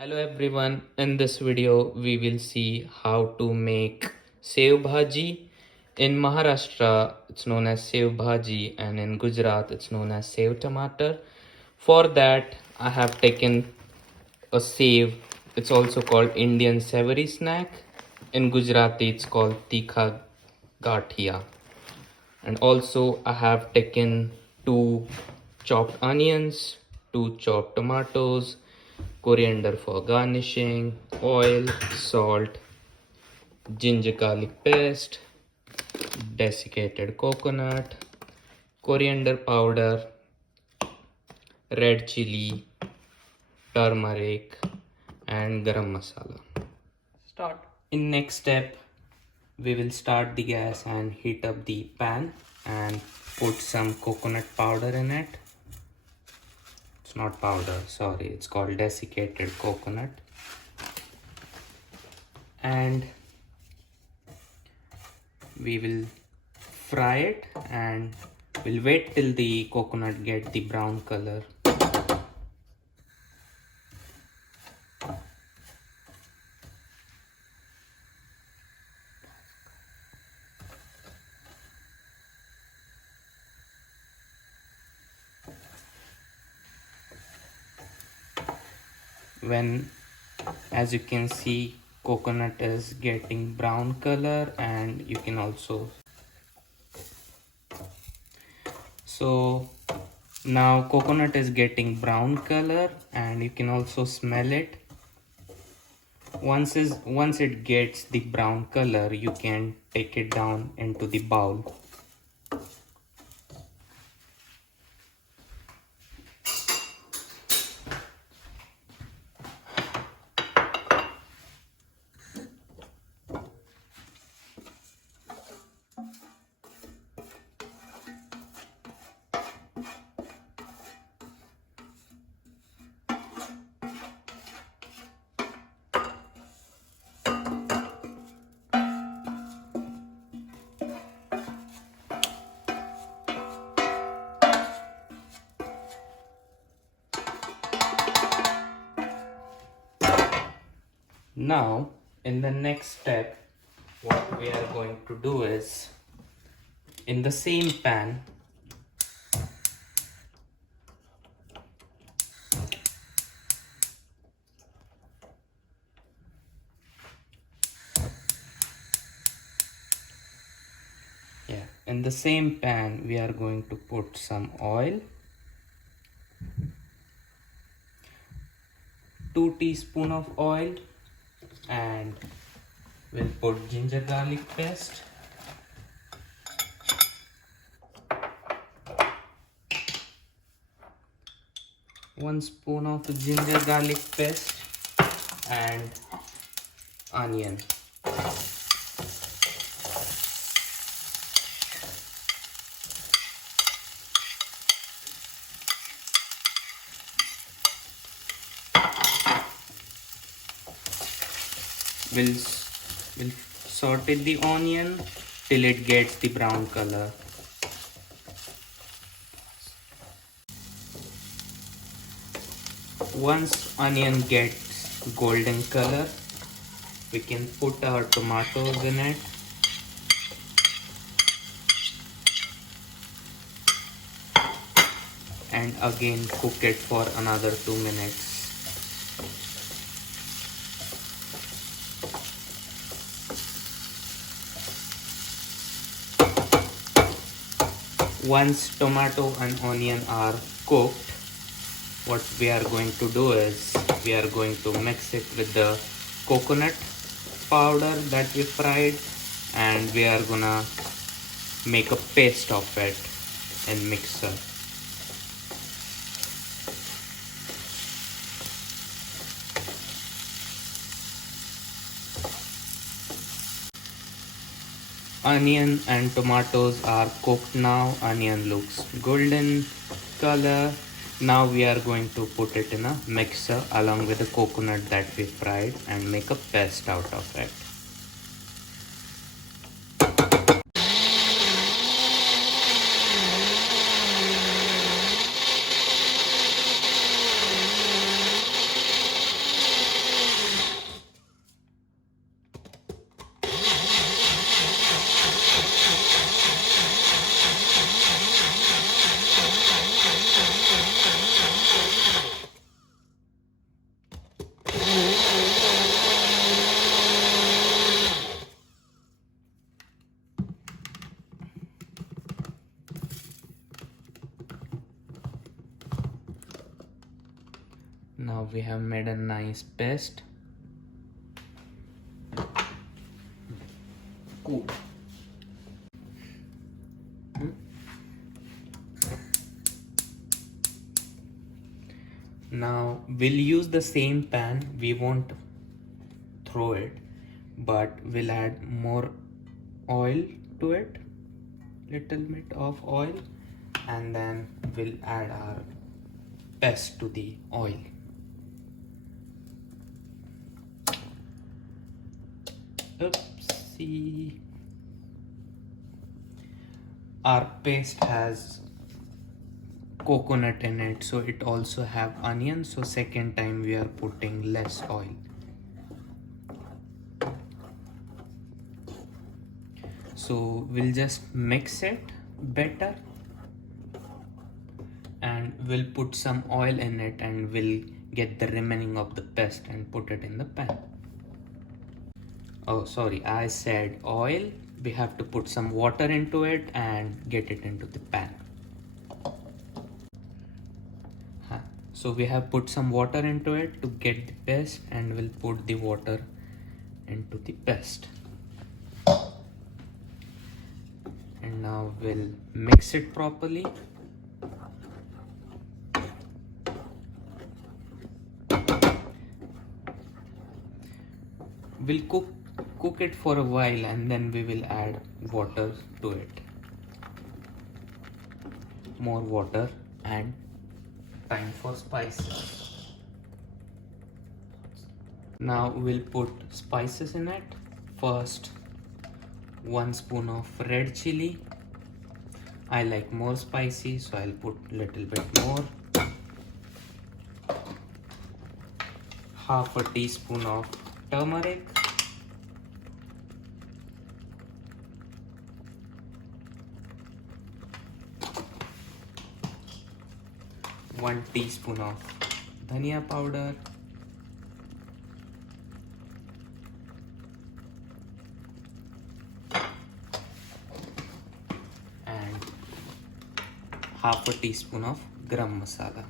Hello everyone, in this video we will see how to make Sev Bhaji. In Maharashtra it's known as Sev Bhaji and in Gujarat it's known as Sev Tamatar. For that I have taken a Sev, it's also called Indian savoury snack. In Gujarati it's called Tikkha Gathia. And also I have taken 2 chopped onions, 2 chopped tomatoes, coriander for garnishing, oil, salt, ginger garlic paste, desiccated coconut, coriander powder, red chilli, turmeric, and garam masala. Start. In next step, we will start the gas and heat up the pan and put some coconut powder in it. It's not powder, sorry, it's called desiccated coconut. And we will fry it and we'll wait till the coconut get the brown color. When, as you can see, coconut is getting brown color, and you can also, so now coconut is getting brown color and you can also smell it. Once it gets the brown color, you can take it down into the bowl. Now, in the next step, what we are going to do is, in the same pan, we are going to put some oil, 2 teaspoons of oil, and we'll put ginger garlic paste, one spoon of ginger garlic paste, and onion. We'll saute the onion till it gets the brown color. Once onion gets golden color, we can put our tomatoes in it. And again cook it for another 2 minutes. Once tomato and onion are cooked, what we are going to do is we are going to mix it with the coconut powder that we fried, and we are gonna make a paste of it in mixer. Onion and tomatoes are cooked now. Onion looks golden color. Now we are going to put it in a mixer along with the coconut that we fried and make a paste out of it. Now we have made a nice paste. Cool. Now we'll use the same pan, we won't throw it, but we'll add more oil to it, little bit of oil, and then we'll add our paste to the oil. Oopsie. Our paste has coconut in it, so it also have onion, so second time we are putting less oil. So we'll just mix it better and we'll put some oil in it and we'll get the remaining of the paste and put it in the pan. Oh sorry, I said oil. We have to put some water into it and get it into the pan. So we have put some water into it to get the paste, and we'll put the water into the paste. And now we'll mix it properly. We'll cook it for a while and then we will add water to it. More water and time for spices. Now we'll put spices in it. First, 1 spoon of red chili. I like more spicy, so I'll put little bit more. Half a teaspoon of turmeric. One teaspoon of dhania powder. And half a teaspoon of Garam Masala.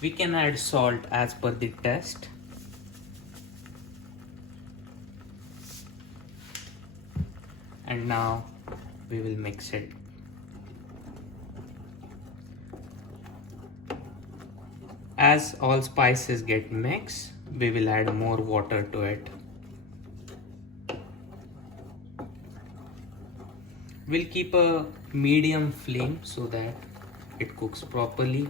We can add salt as per the taste. And now we will mix it. As all spices get mixed, we will add more water to it. We'll keep a medium flame so that it cooks properly.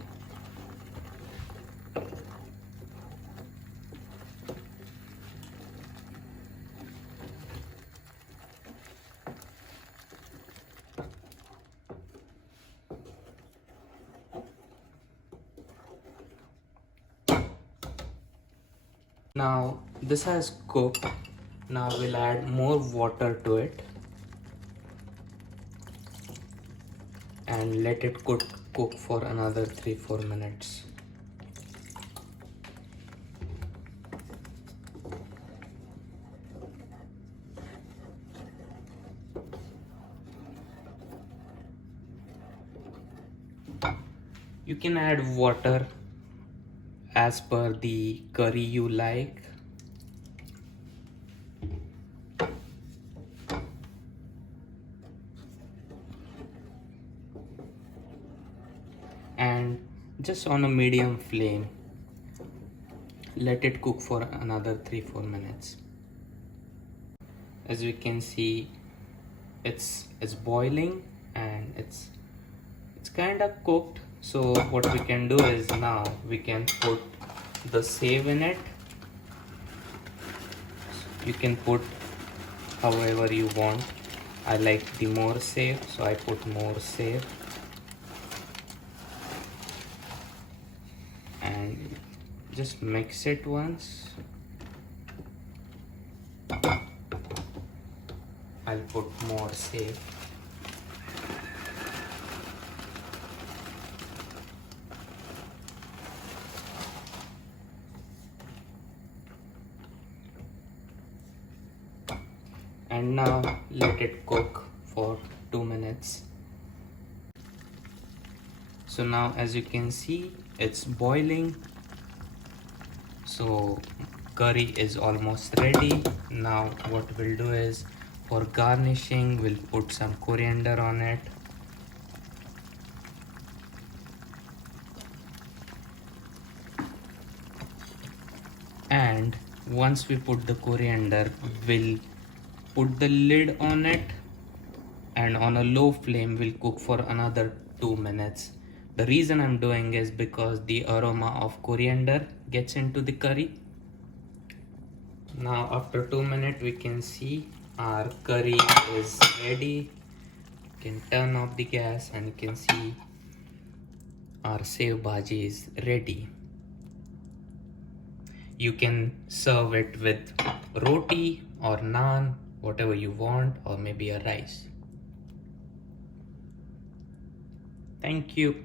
Now this has cooked. Now we'll add more water to it and let it cook for another 3-4 minutes. You can add water as per the curry you like. And just on a medium flame, let it cook for another 3-4 minutes. As we can see, it's boiling and it's kind of cooked. So what we can do is now we can put the Sev in it. You can put however you want. I like the more Sev, so I put more Sev. And just mix it once. I'll put more Sev. And now let it cook for 2 minutes. So now as you can see, it's boiling. So curry is almost ready. Now what we'll do is, for garnishing, we'll put some coriander on it. And once we put the coriander, we'll put the lid on it, and on a low flame we'll cook for another 2 minutes. The reason I'm doing is because the aroma of coriander gets into the curry. Now after 2 minutes we can see our curry is ready. You can turn off the gas and you can see our Sev Bhaji is ready. You can serve it with roti or naan, whatever you want, or maybe a rice. Thank you.